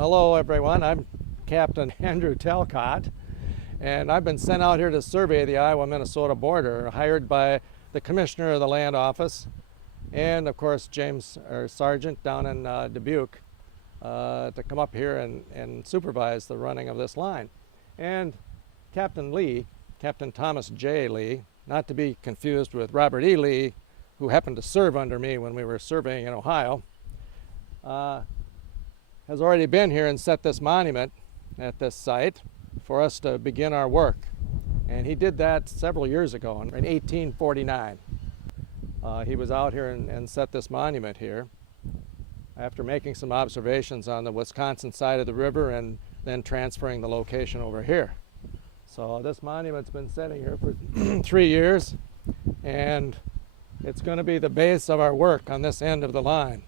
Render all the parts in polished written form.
Hello everyone, I'm Captain Andrew Talcott, and I've been sent out here to survey the Iowa-Minnesota border, hired by the Commissioner of the Land Office and of course James, our Sergeant down in Dubuque, to come up here and supervise the running of this line. And Captain Lee, Captain Thomas J. Lee, not to be confused with Robert E. Lee, who happened to serve under me when we were surveying in Ohio, has already been here and set this monument at this site for us to begin our work. And he did that several years ago, in 1849. He was out here and set this monument here after making some observations on the Wisconsin side of the river and then transferring the location over here. So this monument's been sitting here for 3 years, and it's going to be the base of our work on this end of the line.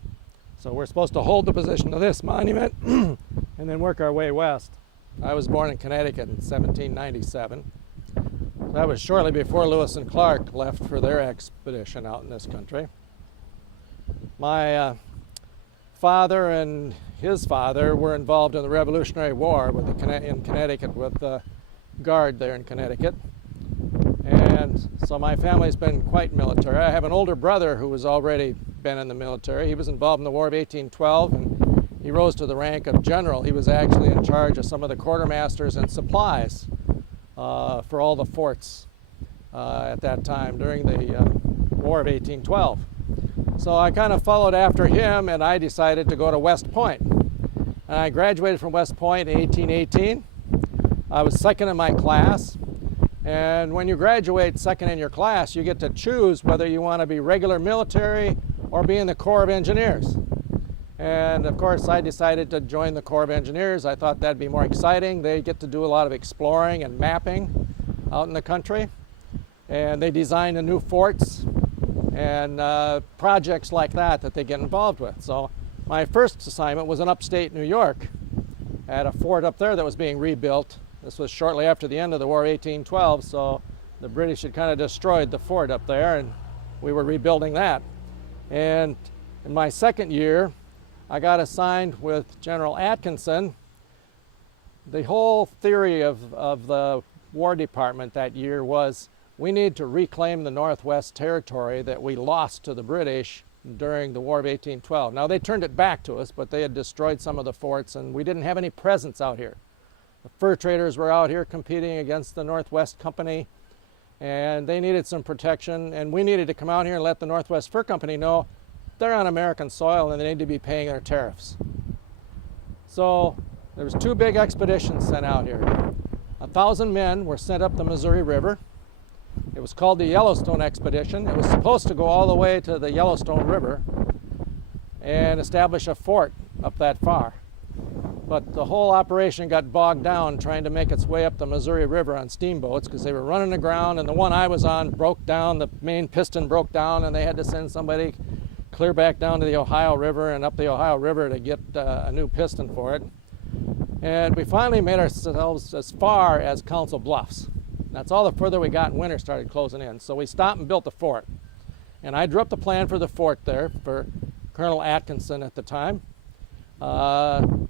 So we're supposed to hold the position of this monument and then work our way west. I was born in Connecticut in 1797. That was shortly before Lewis and Clark left for their expedition out in this country. My father and his father were involved in the Revolutionary War in Connecticut with the Guard there in Connecticut. And so my family's been quite military. I have an older brother who has already been in the military. He was involved in the War of 1812, and he rose to the rank of general. He was actually in charge of some of the quartermasters and supplies for all the forts at that time during the War of 1812. So I kind of followed after him, and I decided to go to West Point. And I graduated from West Point in 1818. I was second in my class. And when you graduate second in your class, you get to choose whether you want to be regular military or be in the Corps of Engineers. And of course, I decided to join the Corps of Engineers. I thought that'd be more exciting. They get to do a lot of exploring and mapping out in the country. And they design the new forts and projects like that they get involved with. So my first assignment was in upstate New York at a fort up there that was being rebuilt. This was shortly after the end of the War of 1812, so the British had kind of destroyed the fort up there, and we were rebuilding that. And in my second year, I got assigned with General Atkinson. The whole theory of the War Department that year was we need to reclaim the Northwest Territory that we lost to the British during the War of 1812. Now, they turned it back to us, but they had destroyed some of the forts, and we didn't have any presence out here. The fur traders were out here competing against the Northwest Company, and they needed some protection, and we needed to come out here and let the Northwest Fur Company know they're on American soil and they need to be paying their tariffs. So there was 2 big expeditions sent out here. 1,000 men were sent up the Missouri River. It was called the Yellowstone Expedition. It was supposed to go all the way to the Yellowstone River and establish a fort up that far. But the whole operation got bogged down trying to make its way up the Missouri River on steamboats because they were running aground, and the one I was on broke down, the main piston broke down, and they had to send somebody clear back down to the Ohio River and up the Ohio River to get a new piston for it. And we finally made ourselves as far as Council Bluffs. That's all the further we got, and winter started closing in. So we stopped and built the fort. And I drew up the plan for the fort there for Colonel Atkinson at the time.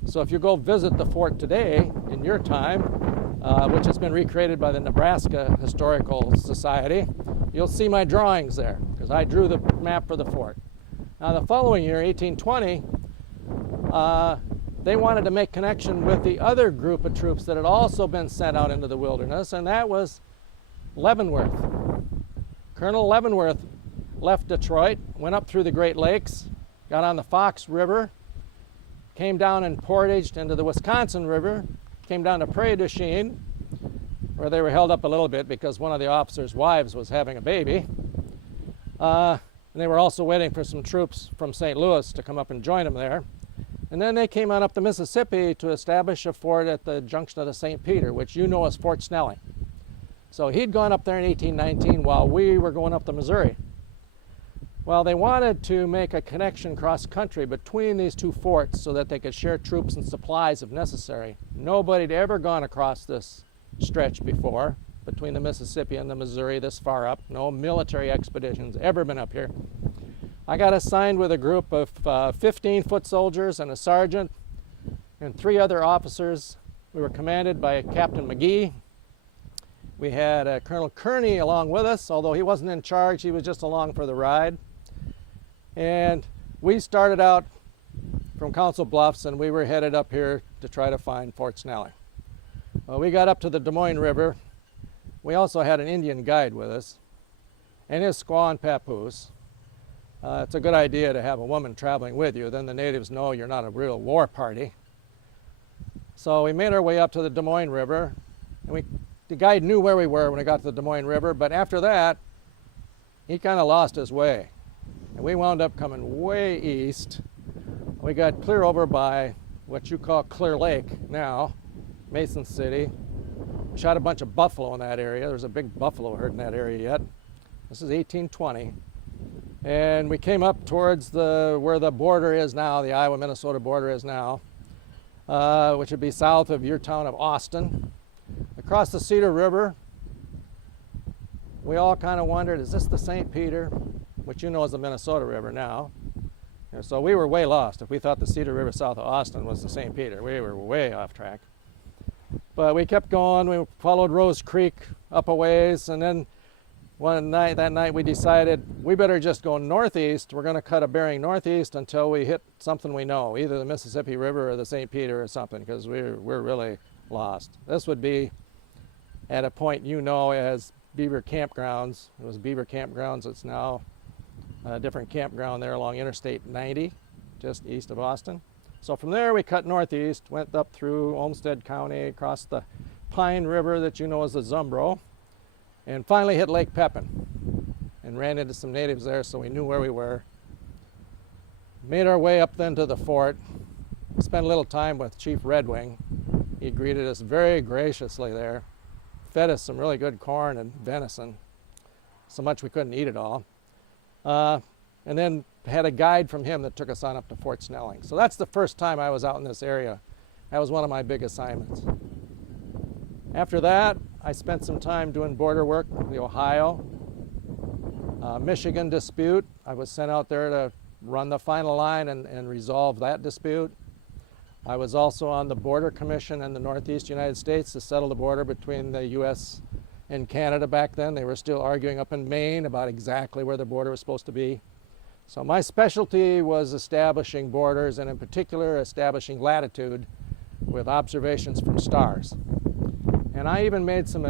So if you go visit the fort today in your time, which has been recreated by the Nebraska Historical Society, you'll see my drawings there because I drew the map for the fort. Now the following year, 1820, they wanted to make connection with the other group of troops that had also been sent out into the wilderness, and that was Leavenworth. Colonel Leavenworth left Detroit, went up through the Great Lakes, got on the Fox River, came down and portaged into the Wisconsin River, came down to Prairie du Chien, where they were held up a little bit because one of the officers' wives was having a baby. And they were also waiting for some troops from St. Louis to come up and join them there. And then they came on up the Mississippi to establish a fort at the junction of the St. Peter, which you know as Fort Snelling. So he'd gone up there in 1819 while we were going up the Missouri. Well, they wanted to make a connection cross-country between these 2 forts so that they could share troops and supplies if necessary. Nobody had ever gone across this stretch before, between the Mississippi and the Missouri this far up. No military expeditions ever been up here. I got assigned with a group of 15 foot soldiers and a sergeant and 3 other officers. We were commanded by Captain McGee. We had Colonel Kearney along with us, although he wasn't in charge, he was just along for the ride. And we started out from Council Bluffs and we were headed up here to try to find Fort Snelling. Well, we got up to the Des Moines River. We also had an Indian guide with us and his squaw and papoose. It's a good idea to have a woman traveling with you, then the natives know you're not a real war party. So we made our way up to the Des Moines River, and the guide knew where we were when we got to the Des Moines River, but after that, he kind of lost his way. And we wound up coming way east. We got clear over by what you call Clear Lake now, Mason City. We shot a bunch of buffalo in that area. There was a big buffalo herd in that area yet. This is 1820. And we came up towards where the border is now, the Iowa-Minnesota border is now, which would be south of your town of Austin. Across the Cedar River, we all kind of wondered, is this the St. Peter, which you know is the Minnesota River now? And so we were way lost if we thought the Cedar River south of Austin was the St. Peter. We were way off track. But we kept going. We followed Rose Creek up a ways, and then that night we decided we better just go northeast. We're going to cut a bearing northeast until we hit something we know, either the Mississippi River or the St. Peter or something, because we're really lost. This would be at a point you know as Beaver Campgrounds. It was Beaver Campgrounds. It's now a different campground there along Interstate 90, just east of Austin. So from there we cut northeast, went up through Olmsted County, across the Pine River that you know as the Zumbro, and finally hit Lake Pepin and ran into some natives there, so we knew where we were. Made our way up then to the fort. Spent a little time with Chief Redwing. He greeted us very graciously there. Fed us some really good corn and venison, so much we couldn't eat it all. And then had a guide from him that took us on up to Fort Snelling. So that's the first time I was out in this area. That was one of my big assignments. After that, I spent some time doing border work with the Ohio, Michigan dispute. I was sent out there to run the final line and resolve that dispute. I was also on the Border Commission in the Northeast United States to settle the border between the U.S. and Canada back then. They were still arguing up in Maine about exactly where the border was supposed to be. So my specialty was establishing borders, and in particular establishing latitude with observations from stars. And I even made some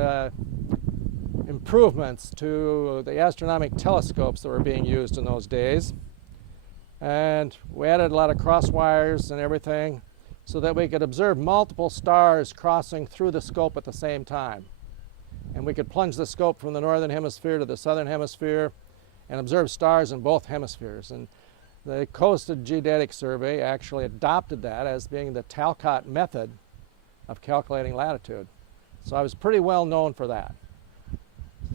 improvements to the astronomic telescopes that were being used in those days. And we added a lot of cross wires and everything so that we could observe multiple stars crossing through the scope at the same time. And we could plunge the scope from the northern hemisphere to the southern hemisphere and observe stars in both hemispheres. And the Coastal Geodetic Survey actually adopted that as being the Talcott method of calculating latitude. So I was pretty well known for that.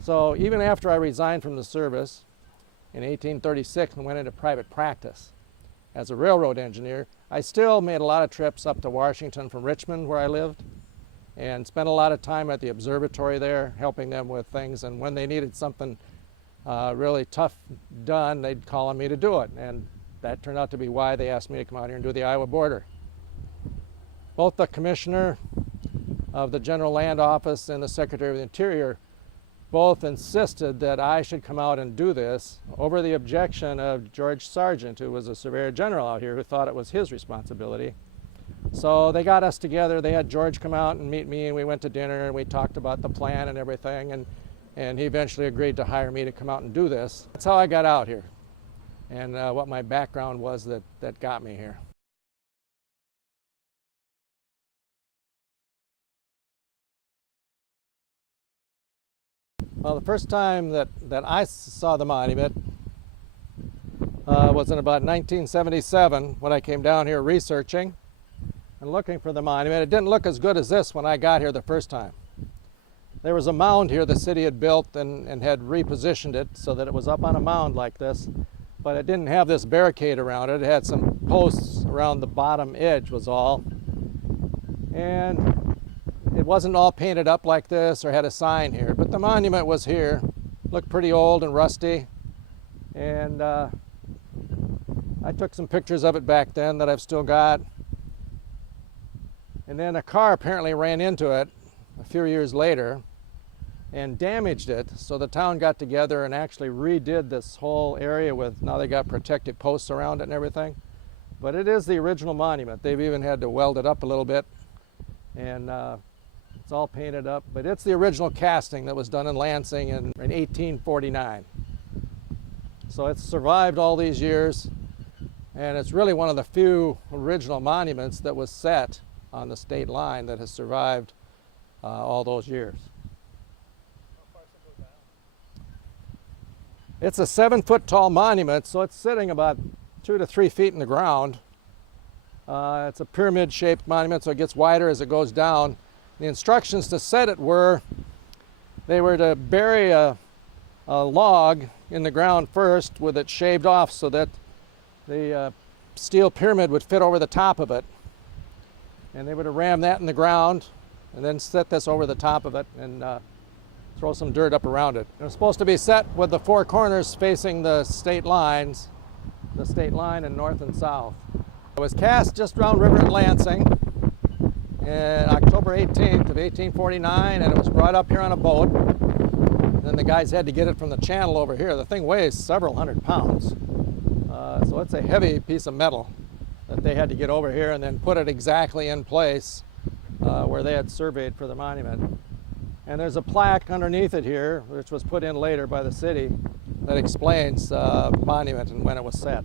So even after I resigned from the service in 1836 and went into private practice as a railroad engineer, I still made a lot of trips up to Washington from Richmond, where I lived, and spent a lot of time at the observatory there, helping them with things. And when they needed something really tough done, they'd call on me to do it. And that turned out to be why they asked me to come out here and do the Iowa border. Both the commissioner of the General Land Office and the Secretary of the Interior both insisted that I should come out and do this over the objection of George Sargent, who was a Surveyor General out here, who thought it was his responsibility. So they got us together. They had George come out and meet me, and we went to dinner and we talked about the plan and everything, and he eventually agreed to hire me to come out and do this. That's how I got out here, and what my background was that got me here. Well, the first time that I saw the monument was in about 1977 when I came down here researching and looking for the monument. It didn't look as good as this when I got here the first time. There was a mound here the city had built and had repositioned it so that it was up on a mound like this, but it didn't have this barricade around it. It had some posts around the bottom edge was all. And it wasn't all painted up like this or had a sign here, but the monument was here. Looked pretty old and rusty. And I took some pictures of it back then that I've still got. And then a car apparently ran into it a few years later and damaged it. So the town got together and actually redid this whole area with, now they got protective posts around it and everything. But it is the original monument. They've even had to weld it up a little bit, and it's all painted up. But it's the original casting that was done in Lansing in 1849. So it's survived all these years, and it's really one of the few original monuments that was set on the state line that has survived all those years. It's a 7-foot tall monument, so it's sitting about 2 to 3 feet in the ground. It's a pyramid-shaped monument, so it gets wider as it goes down. The instructions to set it were, they were to bury a log in the ground first with it shaved off so that the steel pyramid would fit over the top of it. And they would have rammed that in the ground and then set this over the top of it and throw some dirt up around it. It was supposed to be set with the 4 corners facing the state lines, the state line in north and south. It was cast just downriver in Lansing on October 18th of 1849, and it was brought up here on a boat. Then the guys had to get it from the channel over here. The thing weighs several hundred pounds, so it's a heavy piece of metal that they had to get over here and then put it exactly in place where they had surveyed for the monument. And there's a plaque underneath it here, which was put in later by the city, that explains the monument and when it was set.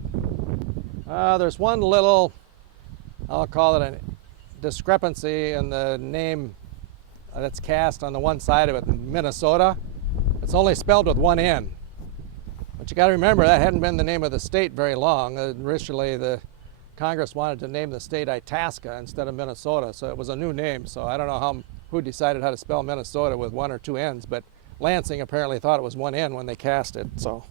There's one little, I'll call it a discrepancy in the name that's cast on the one side of it, Minnesota. It's only spelled with one N. But you got to remember, that hadn't been the name of the state very long. Originally, the Congress wanted to name the state Itasca instead of Minnesota, so it was a new name. So I don't know who decided how to spell Minnesota with 1 or 2 N's, but Lansing apparently thought it was one N when they cast it. So